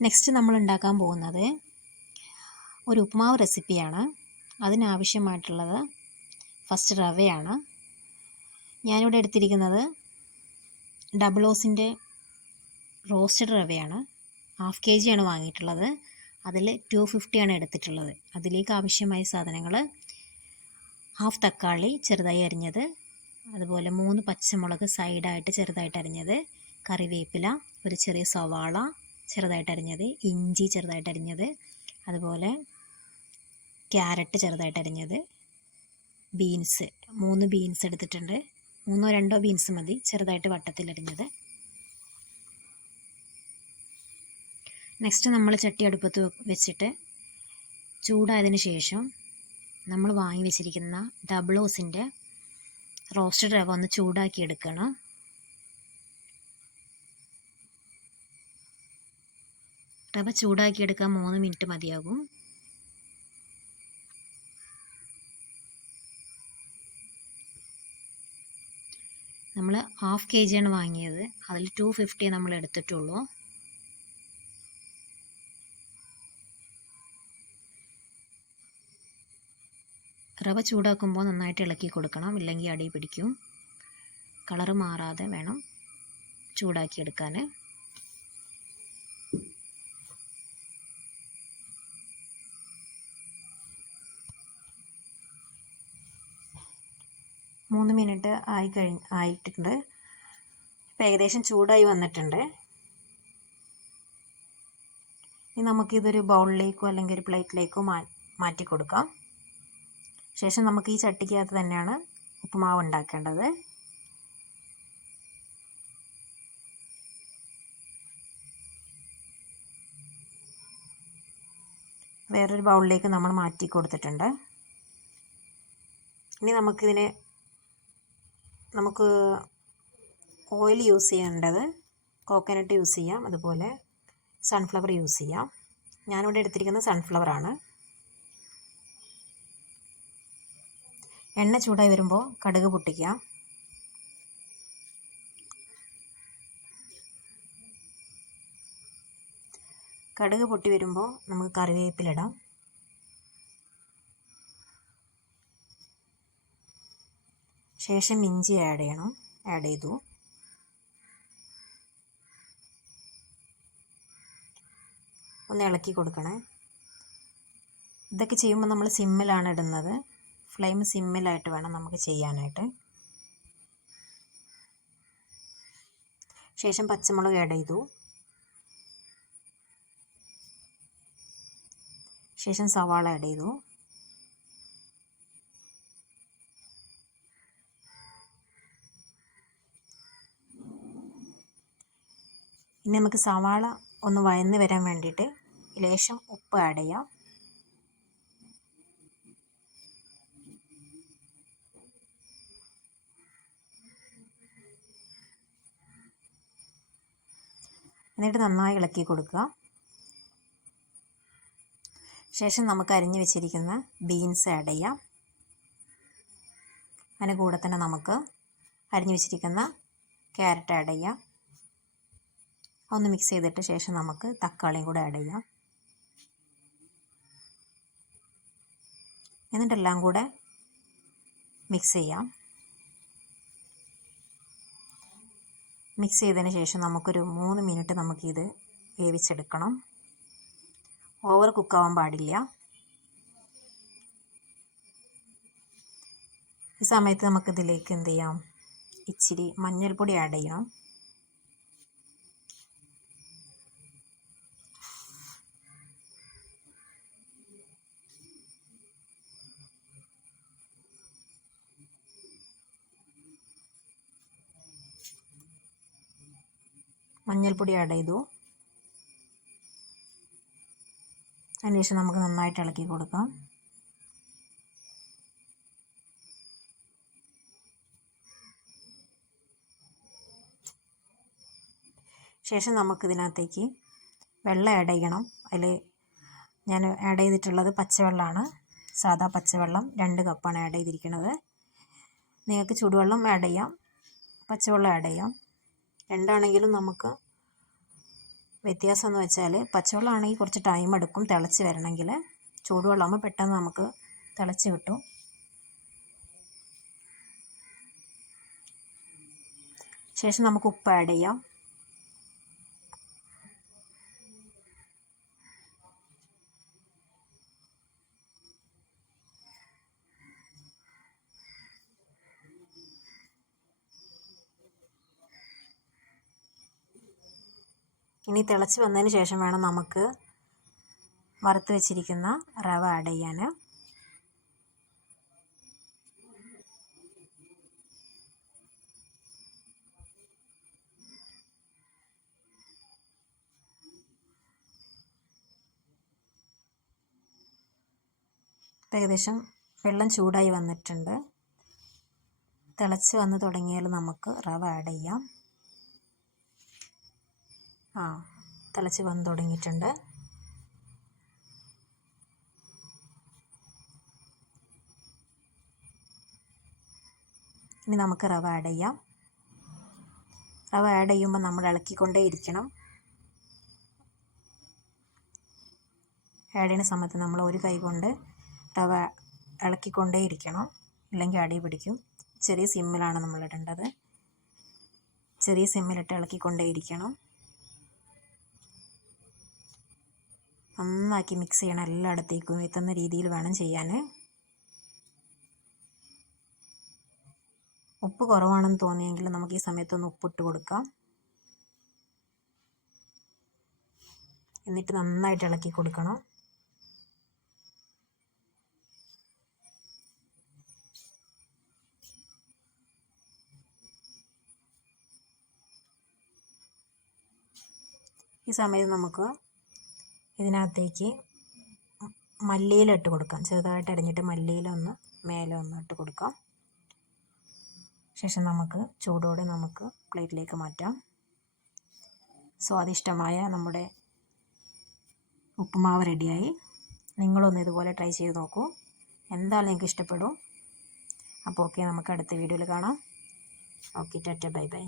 Next നമ്മൾ ഉണ്ടാക്കാൻ പോകുന്നത് ഒരു ഉപ്മാവ് റെസിപ്പിയാണ് അതിനാവശ്യമായിട്ടുള്ളത് ഫസ്റ്റ് റവയാണ്. ഞാനിവിടെ എടുത്തിരിക്കുന്നത് ഡബിൾ ഓസിന്റെ റോസ്റ്റഡ് റവയാണ്. ഹാഫ് കെ ജിയാണ് വാങ്ങിയിട്ടുള്ളത്. അതിൽ ടു ഫിഫ്റ്റിയാണ് എടുത്തിട്ടുള്ളത്. അതിലേക്ക് ആവശ്യമായ സാധനങ്ങൾ ഹാഫ് തക്കാളി ചെറുതായി അരിഞ്ഞത് അതുപോലെ മൂന്ന് പച്ചമുളക് സൈഡായിട്ട് ചെറുതായിട്ട് അരിഞ്ഞത് കറിവേപ്പില ഒരു ചെറിയ സവാള ചെറുതായിട്ട് അരിഞ്ഞത് ഇഞ്ചി ചെറുതായിട്ട് അരിഞ്ഞത് അതുപോലെ ക്യാരറ്റ് ചെറുതായിട്ട് അരിഞ്ഞത് ബീൻസ് മൂന്ന് ബീൻസ് എടുത്തിട്ടുണ്ട്. മൂന്നോ രണ്ടോ ബീൻസ് മതി ചെറുതായിട്ട് വട്ടത്തിൽ വട്ടത്തിലരിഞ്ഞത് നെക്സ്റ്റ് നമ്മൾ ചട്ടി അടുപ്പത്ത് വെച്ചിട്ട് ചൂടായതിന് ശേഷം നമ്മൾ വാങ്ങി വെച്ചിരിക്കുന്ന ഡബിളോസിന്റെ റോസ്റ്റഡ് റവ ഒന്ന് ചൂടാക്കി എടുക്കണം. റവ ചൂടാക്കിയെടുക്കാൻ മൂന്ന് മിനിറ്റ് മതിയാകും. നമ്മൾ ഹാഫ് കെ ആണ് വാങ്ങിയത്. അതിൽ ടു ഫിഫ്റ്റി നമ്മൾ എടുത്തിട്ടുള്ളൂ. റവ ചൂടാക്കുമ്പോൾ നന്നായിട്ട് ഇളക്കി കൊടുക്കണം. ഇല്ലെങ്കിൽ അടി പിടിക്കും. കളറ് മാറാതെ വേണം ചൂടാക്കിയെടുക്കാൻ. മൂന്ന് മിനിറ്റ് ആയി കഴിഞ്ഞ് ആയിട്ടുണ്ട്. ഇപ്പം ഏകദേശം ചൂടായി വന്നിട്ടുണ്ട്. ഇനി നമുക്കിതൊരു ബൗളിലേക്കോ അല്ലെങ്കിൽ ഒരു പ്ലേറ്റിലേക്കോ മാ മാറ്റി കൊടുക്കാം ശേഷം നമുക്ക് ഈ ചട്ടിക്കകത്ത് തന്നെയാണ് ഉപ്പുമാവ് ഉണ്ടാക്കേണ്ടത്. വേറൊരു ബൗളിലേക്ക് നമ്മൾ മാറ്റി കൊടുത്തിട്ടുണ്ട് ഇനി നമുക്കിതിനെ നമുക്ക് ഓയിൽ യൂസ് ചെയ്യേണ്ടത് കോക്കനട്ട് യൂസ് ചെയ്യാം അതുപോലെ സൺഫ്ലവർ യൂസ് ചെയ്യാം. ഞാനിവിടെ എടുത്തിരിക്കുന്നത് സൺഫ്ലവർ ആണ്. എണ്ണ ചൂടായി വരുമ്പോൾ കടുക് പൊട്ടിക്കാം. കടുക് പൊട്ടി വരുമ്പോൾ നമുക്ക് കറിവേപ്പിലിടാം ശേഷം ഇഞ്ചി ആഡ് ചെയ്യണം. ആഡ് ചെയ്തു. ഒന്ന് ഇളക്കി കൊടുക്കണേ. ഇതൊക്കെ ചെയ്യുമ്പോൾ നമ്മൾ സിമ്മിലാണ് ഇടുന്നത്. ഫ്ലെയിം സിമ്മിലായിട്ട് വേണം നമുക്ക് ചെയ്യാനായിട്ട്. ശേഷം പച്ചമുളക് ആഡ് ചെയ്തു. ശേഷം സവാള ആഡ് ചെയ്തു. ഇനി നമുക്ക് സവാള ഒന്ന് വയന്ന് വരാൻ വേണ്ടിയിട്ട് ലേശം ഉപ്പ് ആഡ് ചെയ്യാം. എന്നിട്ട് നന്നായി ഇളക്കി കൊടുക്കുക. ശേഷം നമുക്ക് അരിഞ്ഞു വെച്ചിരിക്കുന്ന ബീൻസ് ആഡ് ചെയ്യാം. അതിന് കൂടെ തന്നെ നമുക്ക് അരിഞ്ഞു വെച്ചിരിക്കുന്ന ക്യാരറ്റ് ആഡ് ചെയ്യാം. ഒന്ന് മിക്സ് ചെയ്തിട്ട് ശേഷം നമുക്ക് തക്കാളിയും കൂടെ ആഡ് ചെയ്യാം. എന്നിട്ടെല്ലാം കൂടെ മിക്സ് ചെയ്യാം. മിക്സ് ചെയ്തതിന് ശേഷം നമുക്കൊരു മൂന്ന് മിനിറ്റ് നമുക്കിത് വേവിച്ചെടുക്കണം. ഓവർ കുക്കാവാൻ പാടില്ല. ഈ സമയത്ത് നമുക്കിതിലേക്ക് എന്ത് ചെയ്യാം? ഇച്ചിരി മഞ്ഞൾപ്പൊടി ആഡ് ചെയ്യണം. മഞ്ഞൾപ്പൊടി ആഡ് ചെയ്തു. അതിനുശേഷം നമുക്ക് നന്നായിട്ട് ഇളക്കി കൊടുക്കാം. ശേഷം നമുക്ക് നമുക്കിതിനകത്തേക്ക് വെള്ളം ആഡ് ചെയ്യണം. അതിൽ ഞാൻ ആഡ് ചെയ്തിട്ടുള്ളത് പച്ചവെള്ളമാണ്. സാധാ പച്ചവെള്ളം രണ്ട് കപ്പാണ് ആഡ് ചെയ്തിരിക്കുന്നത്. നിങ്ങൾക്ക് ചൂടുവെള്ളം ആഡ് ചെയ്യാം. പച്ചവെള്ളം ആഡ് ചെയ്യാം. രണ്ടാണെങ്കിലും നമുക്ക് വ്യത്യാസം എന്ന് വെച്ചാൽ പച്ചവെള്ളമാണെങ്കിൽ കുറച്ച് ടൈം എടുക്കും തിളച്ച് വരണമെങ്കിൽ. ചൂടുവെള്ളമാകുമ്പോൾ പെട്ടെന്ന് നമുക്ക് തിളച്ച് കിട്ടും. ശേഷം നമുക്ക് ഉപ്പ് ആഡ് ചെയ്യാം. ഇനി തിളച്ച് വന്നതിന് ശേഷം വേണം നമുക്ക് വറുത്ത് വെച്ചിരിക്കുന്ന റവ ആഡ് ചെയ്യാൻ. ഏകദേശം വെള്ളം ചൂടായി വന്നിട്ടുണ്ട്. തിളച്ച് വന്ന് തുടങ്ങിയാൽ നമുക്ക് റവ ആഡ് ചെയ്യാം. ആ തിളച്ച് വന്ന് തുടങ്ങിയിട്ടുണ്ട്. ഇനി നമുക്ക് റവ ആഡ് ചെയ്യാം. റവ ആഡ് ചെയ്യുമ്പോൾ നമ്മൾ ഇളക്കിക്കൊണ്ടേ ഇരിക്കണം ആഡ് ചെയ്യുന്ന സമയത്ത് നമ്മൾ ഒരു കൈ കൊണ്ട് റവ ഇളക്കിക്കൊണ്ടേ ഇരിക്കണം ഇല്ലെങ്കിൽ അടി പിടിക്കും. ചെറിയ സിമ്മിലാണ് നമ്മൾ ഇടേണ്ടത്. ചെറിയ സിമ്മിലിട്ട് ഇളക്കിക്കൊണ്ടേ ഇരിക്കണം നന്നാക്കി മിക്സ് ചെയ്യണം എല്ലായിടത്തേക്കും എത്തുന്ന രീതിയിൽ വേണം ചെയ്യാൻ. ഉപ്പ് കുറവാണെന്ന് തോന്നിയെങ്കിൽ നമുക്ക് ഈ സമയത്തൊന്ന് ഉപ്പിട്ട് കൊടുക്കാം. എന്നിട്ട് നന്നായിട്ട് ഇളക്കി കൊടുക്കണം. ഈ സമയത്ത് നമുക്ക് ഇതിനകത്തേക്ക് മല്ലിയില ഇട്ട് കൊടുക്കാം. ചെറുതായിട്ട് അരിഞ്ഞിട്ട് മല്ലിയില ഒന്ന് മേലെ ഒന്ന് ഇട്ട് കൊടുക്കാം. ശേഷം നമുക്ക് ചൂടോടെ നമുക്ക് പ്ലേറ്റിലേക്ക് മാറ്റാം. സ്വാദിഷ്ടമായ നമ്മുടെ ഉപ്പുമാവ് റെഡിയായി. നിങ്ങളൊന്ന് ഇതുപോലെ ട്രൈ ചെയ്ത് നോക്കൂ. എന്താണ് നിങ്ങൾക്ക് ഇഷ്ടപ്പെടും. അപ്പോൾ ഓക്കെ നമുക്ക് അടുത്ത വീഡിയോയിൽ കാണാം. Okay tata bye bye.